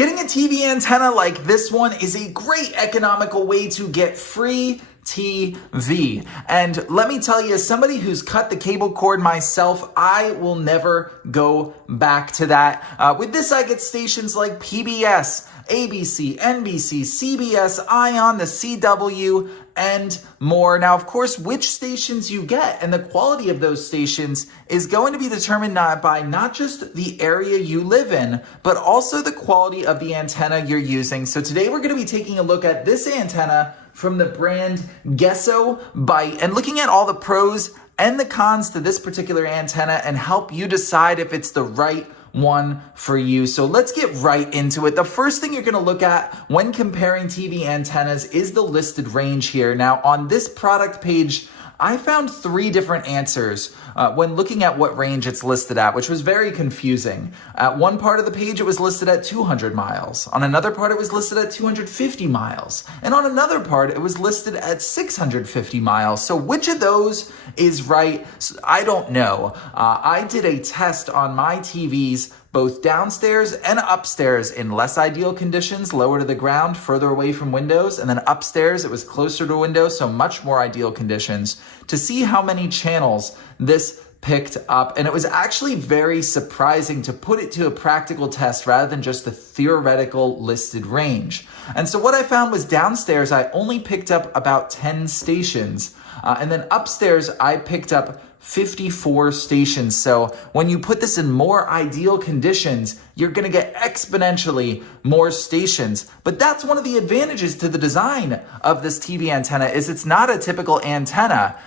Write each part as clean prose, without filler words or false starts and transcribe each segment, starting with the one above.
Getting a TV antenna like this one is a great economical way to get free TV. And let me tell you, as somebody who's cut the cable cord myself, I will never go back to that. With this, I get stations like PBS, ABC, NBC, CBS, ION, the CW, and more. Now, of course, which stations you get and the quality of those stations is going to be determined by not just the area you live in, but also the quality of the antenna you're using. So today we're going to be taking a look at this antenna from the brand Gesobyte and looking at all the pros and the cons to this particular antenna and help you decide if it's the right one for you. So let's get right into it. The first thing you're going to look at when comparing TV antennas is the listed range here. Now, on this product page, I found 3 different answers when looking at what range it's listed at, which was very confusing. At one part of the page, it was listed at 200 miles. On another part, it was listed at 250 miles. And on another part, it was listed at 650 miles. So which of those is right? I don't know. I did a test on my TVs both downstairs and upstairs in less ideal conditions, lower to the ground, further away from windows, and then upstairs it was closer to windows, so much more ideal conditions, to see how many channels this picked up. And it was actually very surprising to put it to a practical test rather than just the theoretical listed range. And so what I found was downstairs I only picked up about 10 stations, and then upstairs I picked up 54 stations. So when you put this in more ideal conditions, you're going to get exponentially more stations. But that's one of the advantages to the design of this TV antenna is it's not a typical antenna.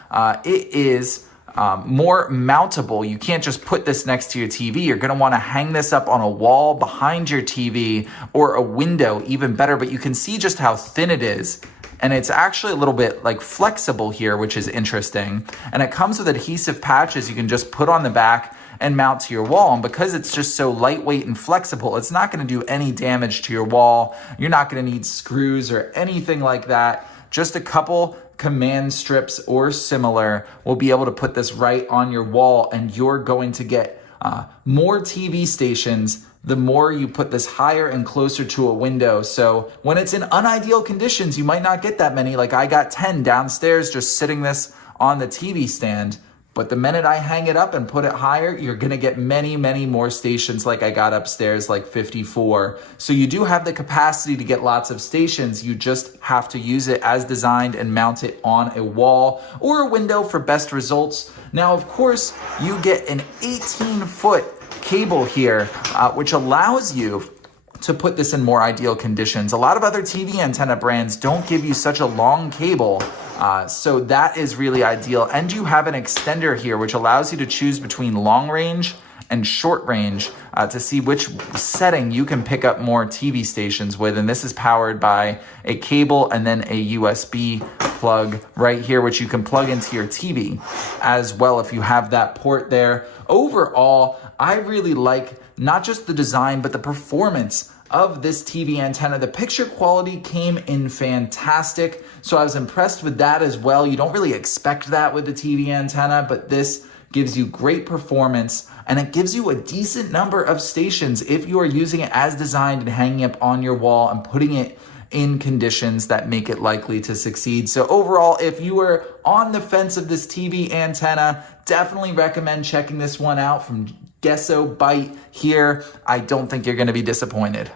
It is more mountable. You can't just put this next to your TV. You're going to want to hang this up on a wall behind your TV or a window, even better. But you can see just how thin it is. And it's actually a little bit like flexible here, which is interesting. And it comes with adhesive patches you can just put on the back and mount to your wall. And because it's just so lightweight and flexible, it's not going to do any damage to your wall. You're not going to need screws or anything like that. Just a couple command strips or similar will be able to put this right on your wall, and you're going to get more TV stations the more you put this higher and closer to a window. So when it's in unideal conditions, you might not get that many. Like I got 10 downstairs just sitting this on the TV stand. But the minute I hang it up and put it higher, you're gonna get many, many more stations like I got upstairs, like 54. So you do have the capacity to get lots of stations. You just have to use it as designed and mount it on a wall or a window for best results. Now, of course, you get an 18-foot cable here, which allows you to put this in more ideal conditions. A lot of other TV antenna brands don't give you such a long cable, so that is really ideal. And you have an extender here, which allows you to choose between long range and short range to see which setting you can pick up more TV stations with. And this is powered by a cable and then a USB plug right here, which you can plug into your TV as well if you have that port there. Overall, I really like not just the design, but the performance of this TV antenna. The picture quality came in fantastic, so I was impressed with that as well. You don't really expect that with the TV antenna, but this gives you great performance, and it gives you a decent number of stations if you are using it as designed and hanging up on your wall and putting it in conditions that make it likely to succeed. So overall, if you were on the fence of this TV antenna, definitely recommend checking this one out from Gesobyte here. I don't think you're going to be disappointed.